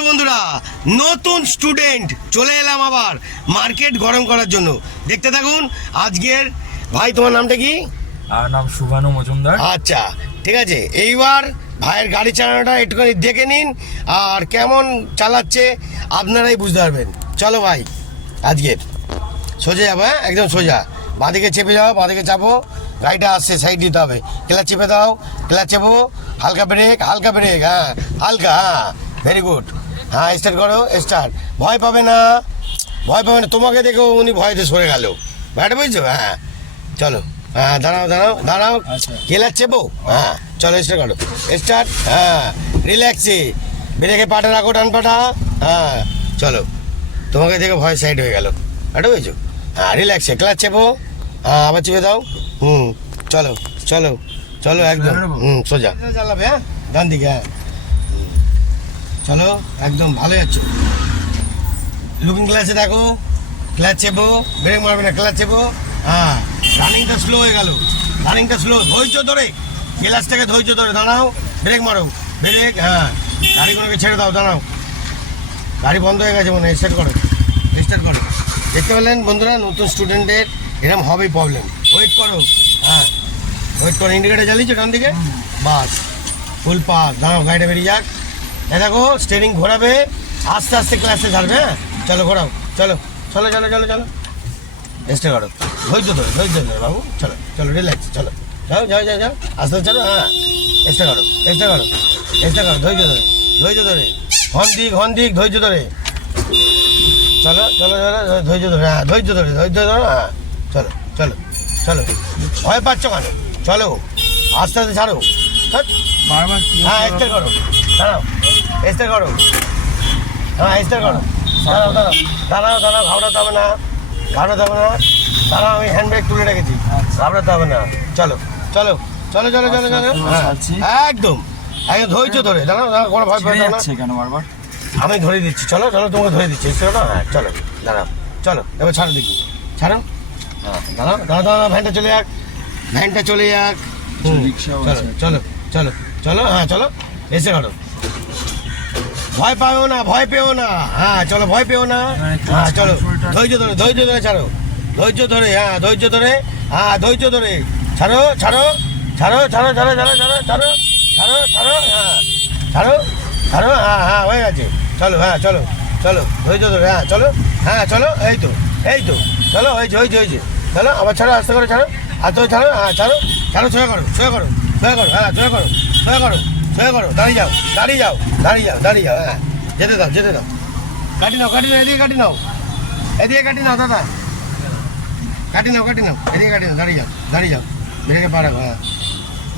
তো বন্ধুরা নতুন স্টুডেন্ট চলে এলাম আবার মার্কেট গরম করার জন্য। দেখতে থাকুন আজকের ভাই তোমার নামটা কি? আর নাম শুভানু মজুমদার। আচ্ছা ঠিক আছে এইবার ভাইয়ের গাড়ি চালানোটা একটুখানি দেখে নিন আর কেমন চালাচ্ছে আপনারাই বুঝতে পারবেন। চলো ভাই আজকের। সোজা যাব হ্যাঁ? একদম সোজা। বাঁদিকে চেপে যাও বাঁদিকে চাপো গাড়িটা আসছে সাইড দিতে হবে। ক্লাচ চেপে দাও ক্লাচ চেপো হালকা ব্রেক হালকা ব্রেক হ্যাঁ হালকা হ্যাঁ ভেরি গুড হ্যাঁ স্টার্ট করো স্টার্ট ভয় পাবে না। ভয় পাবে না তোমাকে দেখেও উনি ভয়তে সরে গেল। ব্যাটা বুঝছ? হ্যাঁ। চলো। হ্যাঁ দাঁড়াও দাঁড়াও দাঁড়াও। আচ্ছা। গেলার চেপো হ্যাঁ। চলো স্টার্ট করো। স্টার্ট হ্যাঁ। রিল্যাক্সে ব্রেকে পাটা রাখো ডান পাটা। হ্যাঁ। চলো। তোমাকে দেখে ভয় সাইড হয়ে গেল। এটা বুঝছ? হ্যাঁ রিল্যাক্সে ক্লাচ চেপো হ্যাঁ আবার চেপে দাও। হুম। চলো চলো চলো একদম। হুম সোজা চালাবে হ্যাঁ? ডান দিকে হ্যাঁ। চলো একদম ভালো যাচ্ছ লুকিং ক্লাসে দেখো ক্লাচ চেপো ব্রেক মারবে না ক্লাচ চেপো। হ্যাঁ রানিংটা স্লো হয়ে গেল। রানিংটা স্লো ধৈর্য ধরে। ক্লাসটাকে ধৈর্য ধরে দাঁড়াও ব্রেক মারো। ব্রেক হ্যাঁ গাড়িগুলোকে ছেড়ে দাও দাঁড়াও। গাড়ি বন্ধ হয়ে গেছে মনে হয় স্টার্ট করো। স্টার্ট করো। দেখতে পেলেন বন্ধুরা নতুন স্টুডেন্টের এরকম হবেই প্রবলেম ওয়েট করো হ্যাঁ। ওয়েট করো ইন্ডিকেটার জ্বালিয়েছো ডান দিকে? বাস ফুল পাস দাঁড়াও গাড়িটা বেরিয়ে যাক। দেখো স্টেরিং ঘোরাবে আস্তে আস্তে ক্লাসে ছাড়বে হ্যাঁ? চলো ঘোরাও চলো চলো চলো চলো চলো। চেষ্টা করো ধৈর্য ধরে ধৈর্য ধরে বাবু চলো চলো রিল্যাক্স চলো। যাও যাও যাও যাও আস্তে আস্তে চলো হ্যাঁ। চেষ্টা করো চেষ্টা করো চেষ্টা করো ধৈর্য ধরে ধৈর্য ধরে। হন দিক হন দিক ধৈর্য ধরে। চলো চলো চলো ধৈর্য ধরে হ্যাঁ ধৈর্য ধরে ধৈর্য ধরো হ্যাঁ। চলো চলো চলো। ভয় পাচ্ছ কেন? চলো আস্তে আস্তে ছাড়ো। হ্যাঁ? এস্টার করো দাঁড়াও এস্টার করো। হ্যাঁ এস্টার করো। দাঁড়াও দাঁড়াও দাঁড়াও দাঁড়াও ঘাবড়াতে হবে না ঘাবড়াতে হবে না। দাঁড়াও আমি হ্যান্ড ব্রেক তুলে রেখেছি ঘাবড়াতে হবে না। চলো চলো চলো চলো চলো চলো। একদম। একদম ধৈর্য ধরে দাঁড়াও দাঁড়াও কোনো ভয় পাবে না। কেন বারবার? আমি ধরে দিচ্ছি চলো চলো তোমাকে ধরে দিচ্ছি এসে না হ্যাঁ চলো দাঁড়াও চলো এবার ছাড়ো দেখি। ছাড়ো। হ্যাঁ দাঁড়াও দাঁড়াও দাঁড়াও ভ্যানটা চলে যাক। ভ্যানটা চলে যাক। চলো চলো চলো হ্যাঁ চলো। এসে করো ভয় পাও না ভয় পেও না হ্যাঁ চলো ভয় পেও না মানে হ্যাঁ চলো ধৈর্য ধরে ধৈর্য ধরে ছাড়ো ধৈর্য ধরে হ্যাঁ ধৈর্য ধরে হ্যাঁ ধৈর্য ধরে ছাড়ো ছাড়ো ছাড়ো ছাড়ো ছাড়ো ছাড়ো ছাড়ো ছাড়ো ছাড়ো ছাড়ো হ্যাঁ ছাড়ো ছাড়ো হ্যাঁ হ্যাঁ হয়ে গেছে চলো হ্যাঁ চলো চলো ধৈর্য ধরে হ্যাঁ চলো হ্যাঁ চলো এই তো এই তো চলো হয়েছে হয়েছে হয়েছে চলো আবার ছাড়ো আস্তে করে ছাড়ো আস্তে করে ছাড়ো হ্যাঁ ছাড়ো ছাড়ো ছয় করো ছয় করো ছয় করো হ্যাঁ ছয় করো ছয় করো ছয় করো দাঁড়িয়ে যাও দাঁড়িয়ে যাও দাঁড়িয়ে যাও দাঁড়িয়ে যাও হ্যাঁ যেতে দাও যেতে দাও। কাটি নাও কাটি নাও, এদিকে কাটি নাও, এদিকে কাটি নাও, দাদা। কাটি নাও কাটি নাও, এদিকে কাটি নাও, দাঁড়িয়ে যাও দাঁড়িয়ে যাও ব্রেকে পা রাখো হ্যাঁ।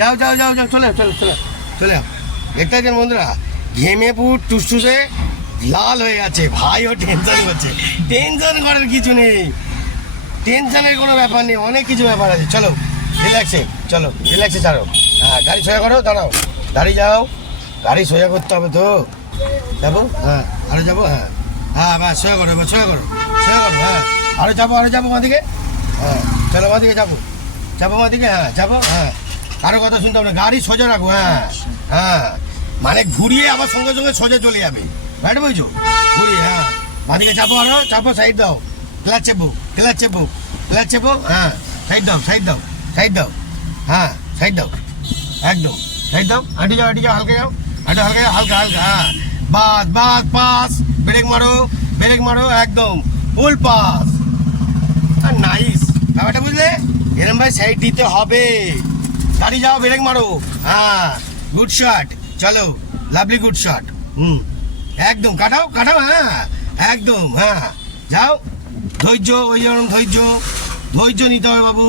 যাও যাও যাও যাও, চলে চলে চলে চলে যাও। দেখতে পাচ্ছেন বন্ধুরা, ঘেমে পুর টুসটুসে লাল হয়ে গেছে ভাইও টেনশন করছে। টেনশন করার কিছু নেই। টেনশনের কোনো ব্যাপার নেই, অনেক কিছু ব্যাপার আছে। চলো রিল্যাক্সে চলো রিল্যাক্সে ছাড়ো। হ্যাঁ গাড়ি সোজা করো দাঁড়াও। দাঁড়িয়ে যাও। গাড়ি সোজা করতে হবে তো। যাব? হ্যাঁ আরও যাব? হ্যাঁ। হ্যাঁ বাস সোজা করো, এবার সোজা করো। সোজা করো হ্যাঁ। আরও যাব আরও যাব মাদিকে হ্যাঁ চলো মাদিকে যাব। যাব মাদিকে হ্যাঁ যাব? হ্যাঁ। কারও কথা শুনতে হবে গাড়ি সোজা রাখো হ্যাঁ। হ্যাঁ। মানে ঘুরিয়ে আবার সঙ্গে সঙ্গে সোজা চলে যাবে। রাইট বুঝছ? ঘুরিয়ে হ্যাঁ। মাদিকে চাপো আরও, চাপো সাইড দাও। ক্লাচ চেপো ক্লাচ চেপো ক্লাচ চেপো হ্যাঁ। সাইড দাও সাইড দাও সাইড দাও। হ্যাঁ সাইড দাও। একদম। দাও হাঁটি যাও হাঁটি যাও, হালকা যাও হাঁটো হালকা যাও, হালকা হালকা হ্যাঁ। বাস বাস পাস ব্রেক মারো ব্রেক মারো, একদম, ফুল পাস। আর নাইস, ব্যাপারটা বুঝলে? এরম ভাই সাইড দিতে হবে। গাড়ি যাও, ব্রেক মারো। হ্যাঁ গুড শট চলো লাভলি গুড শট হুম। একদম, কাটাও কাটাও হ্যাঁ একদম হ্যাঁ। যাও, ধৈর্য, ওই যেমন ধৈর্য ধৈর্য নিতে হবে বাবু।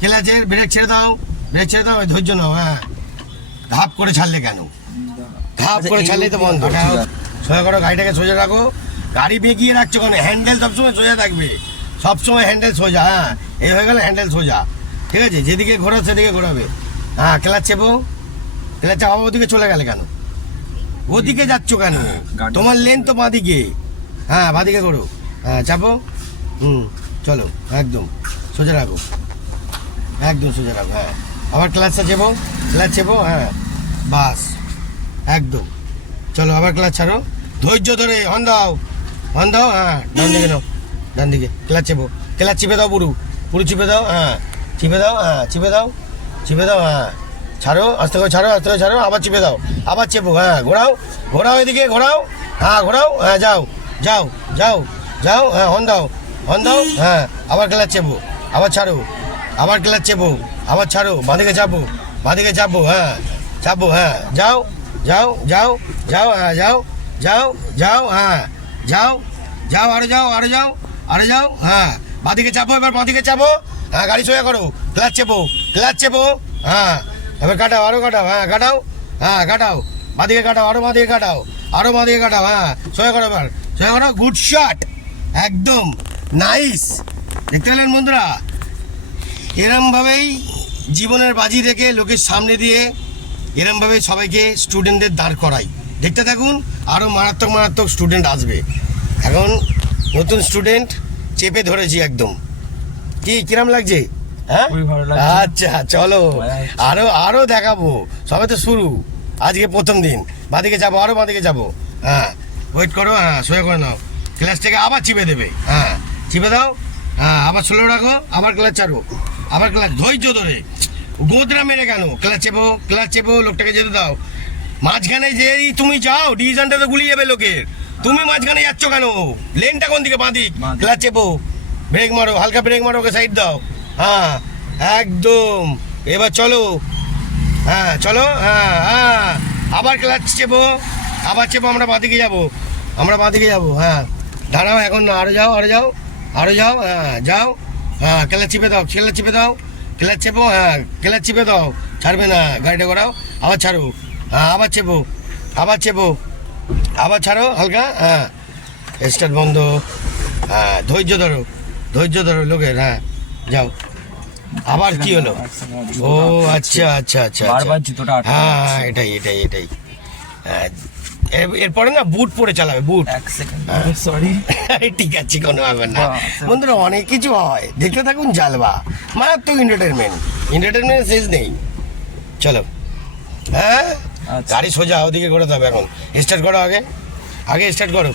খেলাচের ব্রেক ছেড়ে দাও, ব্রেক ছেড়ে দাও, ধৈর্য নাও হ্যাঁ। ধাপ করে ছাড়লে কেন? ধাপ আচ্ছা, করে ছাড়লেই তো বন্ধ। সোজা করো গাড়িটাকে সোজা রাখো। গাড়ি বেঁকিয়ে রাখছো কেন? হ্যান্ডেল সবসময় সোজা থাকবে। সবসময় হ্যান্ডেল সোজা হ্যাঁ। এই হয়ে গেলে হ্যান্ডেল সোজা। ঠিক আছে? যেদিকে ঘোরা সেদিকে ঘোরাবে। হ্যাঁ ক্লাচ চেপো ক্লাচ চাপা ওদিকে চলে গেলে কেন? ওদিকে যাচ্ছ কেন? তোমার লেন তো বাঁদিকে। হ্যাঁ বাঁদিকে করো হ্যাঁ চাপো। হুম চলো একদম। সোজা রাখো। একদম সোজা রাখো হ্যাঁ। আবার ক্লাচটা চেপো ক্লাচ চেপো হ্যাঁ। বাস। একদম। চলো আবার ক্লাচ ছাড়ো। ধৈর্য ধরে, হন দাও। হন দাও? হ্যাঁ ডান দিকে নাও। ডান দিকে। ক্লাচ চেপো। ক্লাচ চিপে দাও পুরু। পুরু চিপে দাও হ্যাঁ। চিপে দাও হ্যাঁ চিপে দাও। চিপে দাও হ্যাঁ। ছাড়ো, আস্তে করে ছাড়ো, আস্তে করে ছাড়ো, আবার চিপে দাও। আবার চেপো হ্যাঁ ঘোরাও। ঘোরাও এদিকে, ঘোরাও। হ্যাঁ ঘোরাও হ্যাঁ যাও। যাও যাও যাও হ্যাঁ হন দাও। হন দাও হ্যাঁ আবার ক্লাচ চেপো। আবার ছাড়ো। আবার ক্লাচ চেপো। আবার ছাড়ো। বাঁদিকে চাপো। বাঁদিকে চাপো হ্যাঁ। চাপো হ্যাঁ। যাও যাও যাও যাও হ্যাঁ যাও যাও যাও হ্যাঁ। যাও যাও, আরও যাও আরও যাও আরও যাও হ্যাঁ। বাঁদিকে চাপো এবার বাঁদিকে চাপো হ্যাঁ গাড়ি সোজা করো। ক্লাচ চেপো ক্লাচ চেপো হ্যাঁ। এবার কাটাও, আরও কাটাও হ্যাঁ কাটাও হ্যাঁ কাটাও। বাঁদিকে কাটাও, আরও বাঁদিকে কাটাও, আরও বাঁদিকে কাটাও হ্যাঁ। সোজা করো এবার, সোজা করো, গুড শট। একদম, নাইস। দেখতে পেলেন বন্ধুরা? এরমভাবেই জীবনের বাজি রেখে লোকের সামনে দিয়ে এরমভাবে সবাইকে স্টুডেন্টদের দাঁড় করাই। দেখতে থাকুন আরও মারাত্মক মারাত্মক স্টুডেন্ট আসবে। এখন নতুন স্টুডেন্ট চেপে ধরেছি একদম। কি কিরম লাগছে? হ্যাঁ? আচ্ছা চলো। আরও আরও দেখাবো। সবে তো শুরু। আজকে প্রথম দিন। বাদিকে যাব আরও বাদিকে যাব। হ্যাঁ ওয়েট করো হ্যাঁ সোজা করে নাও। ক্লাস থেকে আবার চিপে দেবে। হ্যাঁ চিপে দাও। হ্যাঁ আবার স্লো রাখো আবার ক্লাস ছাড়ো। আবার ক্লাস ধৈর্য ধরে। গোদরা মেরে কেন? ক্লাস চেপো লোকটাকে যেতে দাও। মাঝখানে যে তুমি যাও ডিভিশনটা তো গুলি যাবে লোকের। তুমি মাঝখানে যাচ্ছ কেন? লেনটা কোন দিকে? বাঁদিক। বাঁ দিক। ক্লাচ চেপো। ব্রেক মারো হালকা ব্রেক মারো ওকে সাইড দাও। হ্যাঁ একদম। এবার চলো। হ্যাঁ চলো। হ্যাঁ হ্যাঁ। আবার ক্লাচ চেপো। আবার চেপো আমরা বাঁদিকে যাব। আমরা বাঁদিকে যাব হ্যাঁ। দাঁড়াও এখন না আরও যাও আরও যাও আরও যাও হ্যাঁ যাও। হ্যাঁ ক্লাচ চিপে দাও ক্লাচ চিপে দাও। ক্লাচ চেপো হ্যাঁ ক্লাচ চেপে দাও ছাড়বে না গাড়িটা করাও আবার ছাড়ো হ্যাঁ আবার চেপো আবার চেপো আবার ছাড়ো হালকা হ্যাঁ স্টার্ট বন্ধ হ্যাঁ ধৈর্য ধরো ধৈর্য ধরো লোকের হ্যাঁ যাও আবার কি হলো ও আচ্ছা আচ্ছা আচ্ছা আচ্ছা। হ্যাঁ এটাই এটাই এটাই হ্যাঁ, এরপরে না বুট পরে চালাবে বুট এক সেকেন্ড হ্যাঁ। সরি ঠিক আছে কোনো ব্যাপার না। আচ্ছা। বন্ধুরা অনেক কিছু হয়। দেখতে থাকুন জালবা মারাত্মক এন্টারটেনমেন্ট এন্টারটেনমেন্ট শেষ নেই। চলো। হ্যাঁ? আচ্ছা। গাড়ি সোজা ওদিকে করে দেবে এখন। স্টার্ট করো আগে। আগে স্টার্ট করো।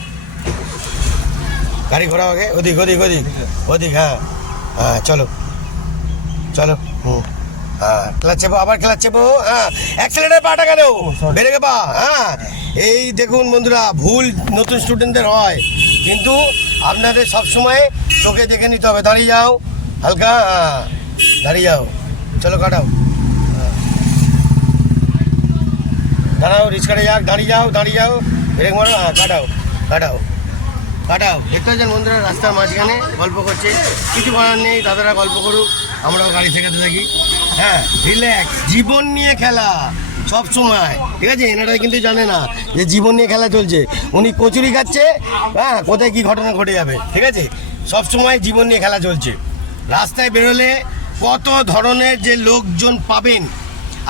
গাড়ি ঘোরাও আগে। ওদিক ওদিক। ওদিক। ওদিক হ্যাঁ। হ্যাঁ চলো। চলো। হুম। হ্যাঁ চেপো আবার চেপো হ্যাঁ। অ্যাক্সিলেটার পাটা কেন. বেড়ে পা হ্যাঁ। এই দেখুন বন্ধুরা ভুল নতুন স্টুডেন্টদের হয়। কিন্তু আপনাদের সবসময় চোখে দেখে নিতে হবে। দাঁড়িয়ে যাও হালকা হ্যাঁ। দাঁড়িয়ে যাও। চলো কাটাও। দাঁড়াও রিক্সাটা যাক দাঁড়িয়ে যাও দাঁড়িয়ে যাও। ব্রেক মারো হ্যাঁ কাটাও কাটাও কাটাও। দেখতে পাচ্ছেন বন্ধুরা রাস্তার মাঝখানে গল্প করছে। কিছু করার নেই দাদারা গল্প করুক। আমরাও গাড়ি শেখাতে থাকি। হ্যাঁ রিল্যাক্স জীবন নিয়ে খেলা, সব সময়। ঠিক আছে? এনারা কিন্তু জানে না যে জীবন নিয়ে খেলা চলছে। উনি কচুরি খাচ্ছে হ্যাঁ কোথায় কি ঘটনা ঘটে যাবে। ঠিক আছে? সব সময় জীবন নিয়ে খেলা চলছে। রাস্তায় বেরোলে কত ধরনের যে লোকজন পাবেন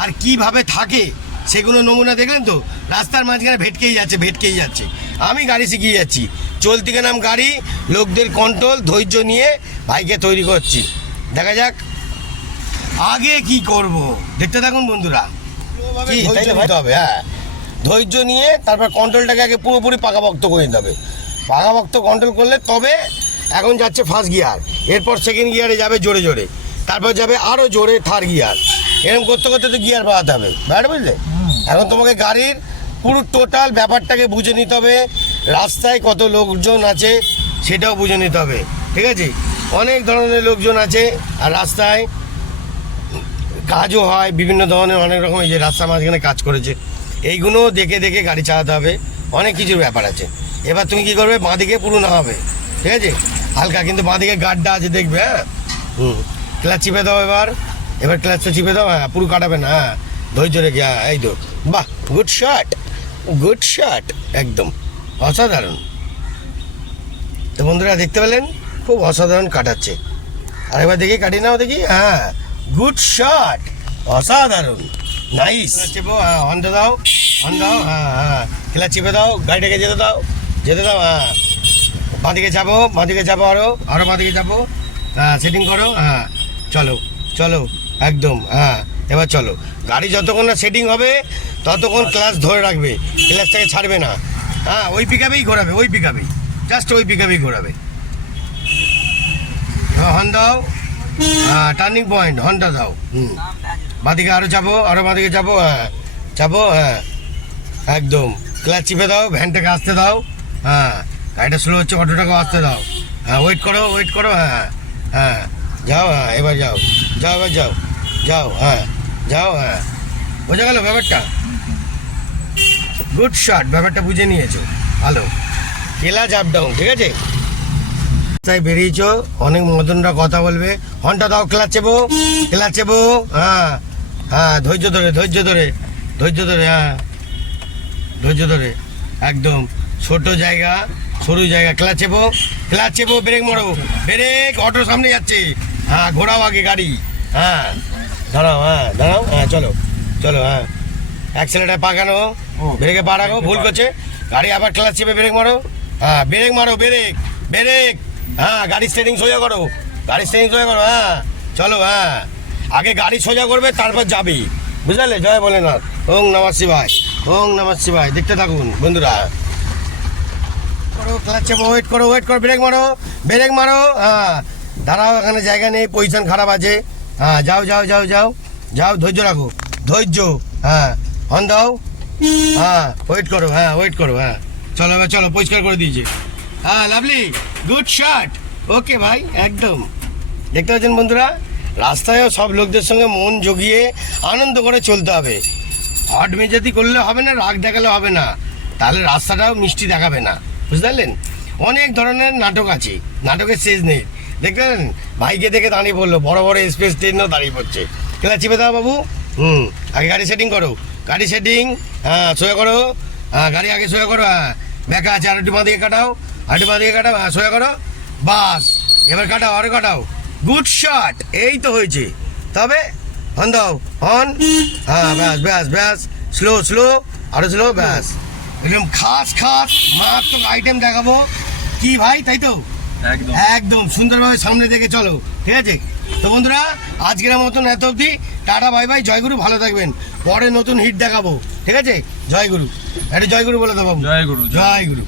আর কীভাবে থাকে, সেগুলো নমুনা দেখলেন তো? রাস্তার মাঝখানে ভেটকেই যাচ্ছে ভেটকেই যাচ্ছে। আমি গাড়ি শিখিয়ে যাচ্ছি। চলতি নাম গাড়ি, লোকদের কন্ট্রোল ধৈর্য নিয়ে ভাইকে তৈরি করছি। দেখা যাক। আগে কি করব? দেখতে থাকুন বন্ধুরা। তাই হবে হ্যাঁ। ধৈর্য নিয়ে তারপর কন্ট্রোলটাকে আগে পুরোপুরি পাকাপোক্ত করে নিতে হবে। পাকাপোক্ত কন্ট্রোল করলে তবে এখন যাচ্ছে ফার্স্ট গিয়ার এরপর সেকেন্ড গিয়ারে যাবে জোরে জোরে। তারপর যাবে আরও জোরে থার্ড গিয়ার এরকম করতে করতে তো গিয়ার পাওয়াতে হবে। ব্যাট বুঝলে? এখন তোমাকে গাড়ির পুরো টোটাল ব্যাপারটাকে বুঝে নিতে হবে। রাস্তায় কত লোকজন আছে সেটাও বুঝে নিতে হবে। ঠিক আছে? অনেক ধরনের লোকজন আছে, আর রাস্তায় কাজও হয়, বিভিন্ন ধরনের অনেক রকম এই যে রাস্তার মাঝখানে কাজ করেছে। এইগুলো দেখে দেখে গাড়ি চালাতে হবে, অনেক কিছুর ব্যাপার আছে। এবার তুমি কি করবে, বাঁদিকে পুরো না হবে ঠিক আছে? হালকা, কিন্তু বাঁদিকে গাড্ডা আছে, দেখবে হ্যাঁ? হুম। ক্লাচ চিপে দাও এবার এবার ক্লাচটা চিপে দাও হ্যাঁ পুরো কাটাবে না হ্যাঁ? ধৈর্য রেখে হ্যাঁ এই তো, বাহ গুড শট গুড শট একদম, অসাধারণ। তো বন্ধুরা, দেখতে পেলেন? খুব অসাধারণ কাটাচ্ছে। আরেকবার দেখি, কাটি নাও দেখি। হ্যাঁ গুড শট অসাধারণ। নাইস চেপো হ্যাঁ হন্ড দাও হন দাও হ্যাঁ হ্যাঁ। খেলা চেপে দাও, গাড়িটাকে যেতে দাও যেতে দাও হ্যাঁ। বাঁদিকে যাব বাঁদিকে যাব আরও আরও বাঁদিকে যাব হ্যাঁ সেটিং করো হ্যাঁ। চলো চলো, একদম হ্যাঁ। এবার চলো। গাড়ি যতক্ষণ না সেটিং হবে, ততক্ষণ ক্লাস ধরে রাখবে। ক্লাসটাকে ছাড়বে না। হ্যাঁ ওই পিকাবেই ঘোরাবে, ওই পিকাবেই জাস্ট ওই পিকাবেই ঘোরাবে। হর্ন দাও টার্নিং পয়েন্ট হর্নটা দাও। হুম। বাদিকে আরও যাব আরও বাদিকে যাব হ্যাঁ। যাব হ্যাঁ। একদম। ক্লাচ চিপে দাও ভ্যানটাকে আসতে দাও হ্যাঁ। গাড়িটা স্লো হচ্ছে অটোটাকে আসতে দাও। হ্যাঁ ওয়েট করো ওয়েট করো হ্যাঁ হ্যাঁ। যাও হ্যাঁ এবার যাও। যাও, এবার যাও। যাও হ্যাঁ। যাও হ্যাঁ। বোঝা গেল ব্যাপারটা? গুড শট ব্যাপারটা বুঝে নিয়েছো। ভালো। কেলা জাপ ডাউন ঠিক আছে? তাই বেরিয়েছো? অনেক মদনরা কথা বলবে। হর্নটা দাও ক্লাচ চেবো ক্লাচ চেবো হ্যাঁ হ্যাঁ ধৈর্য ধরে ধৈর্য ধরে ধৈর্য ধরে হ্যাঁ ধৈর্য ধরে একদম। ছোট জায়গা সরু জায়গা ক্লাচ চেপো ক্লাচ চেপো ব্রেক মারো ব্রেক অটোর সামনে যাচ্ছে। হ্যাঁ ঘোরাও আগে গাড়ি হ্যাঁ দাঁড়াও হ্যাঁ দাঁড়াও হ্যাঁ চলো চলো হ্যাঁ। অ্যাক্সেলেটার পাকানো ব্রেকে রাখো ভুল করছে। গাড়ি আবার ক্লাচ চেপে ব্রেক মারো হ্যাঁ ব্রেক মারো ব্রেক ব্রেক। হ্যাঁ গাড়ি স্টেরিং সোজা করো। গাড়ি স্টেরিং সোজা করো হ্যাঁ। চলো হ্যাঁ। আগে গাড়ি সোজা করবে, তারপর যাবি। বুঝলে? জয় বলে না ওং নমঃ শিবায়। ওং নমঃ শিবায়। দেখতে থাকুন, বন্ধুরা। করো ক্লাচ ওয়েট করো ওয়েট করো ব্রেক মারো ব্রেক মারো হ্যাঁ। দাঁড়াও, এখানে জায়গা নেই পজিশন খারাপ আছে। হ্যাঁ যাও যাও যাও যাও। যাও, ধৈর্য রাখো। ধৈর্য হ্যাঁ। হন দাও। হ্যাঁ ওয়েট করো হ্যাঁ ওয়েট করো হ্যাঁ। চলো চলো, পরিষ্কার করে দিয়েছে। হ্যাঁ লাভলি গুড শট ওকে ভাই একদম। দেখতে পাচ্ছেন বন্ধুরা, রাস্তায়ও সব লোকদের সঙ্গে মন জগিয়ে আনন্দ করে চলতে হবে। হট মেজাতি করলে হবে না, রাগ দেখালে হবে না। তাহলে রাস্তাটাও মিষ্টি দেখাবে না। বুঝতে পারলেন? অনেক ধরনের নাটক আছে, নাটকের শেষ নেই। দেখতে পেলেন ভাইকে দেখে দাঁড়িয়ে পড়ল, বড় বড় স্পেস ট্রেনও দাঁড়িয়ে পড়ছে। কেলা চিপে দাও বাবু। হুম, আগে গাড়ি সেটিং করো। গাড়ি সেটিং হ্যাঁ সোয়া করো। হ্যাঁ গাড়ি আগে সোয়া করো হ্যাঁ। ব্যাকা আছে, আর একটু বাঁ দিকে কাটাও। আর একটু বাঁ দিকে কাটাও হ্যাঁ করো। বাস এবার কাটাও আরও কাটাও। গুড শট এই তো হয়েছে। তবে হন দাও হন। হ্যাঁ ব্যাস ব্যাস ব্যাস। স্লো স্লো আরও স্লো ব্যাস। একদম খাস খাস মারাত্মক আইটেম দেখাবো। কি ভাই তাই তো? একদম। একদম সুন্দরভাবে সামনে দেখে চলো ঠিক আছে? তো বন্ধুরা আজকের মতন এত অবধি। টাটা বাই বাই জয়গুরু ভালো থাকবেন। পরে নতুন হিট দেখাবো ঠিক আছে? জয়গুরু। একটা জয়গুরু বলে দেবো। জয়গুরু জয়গুরু জয়। জয় গুরু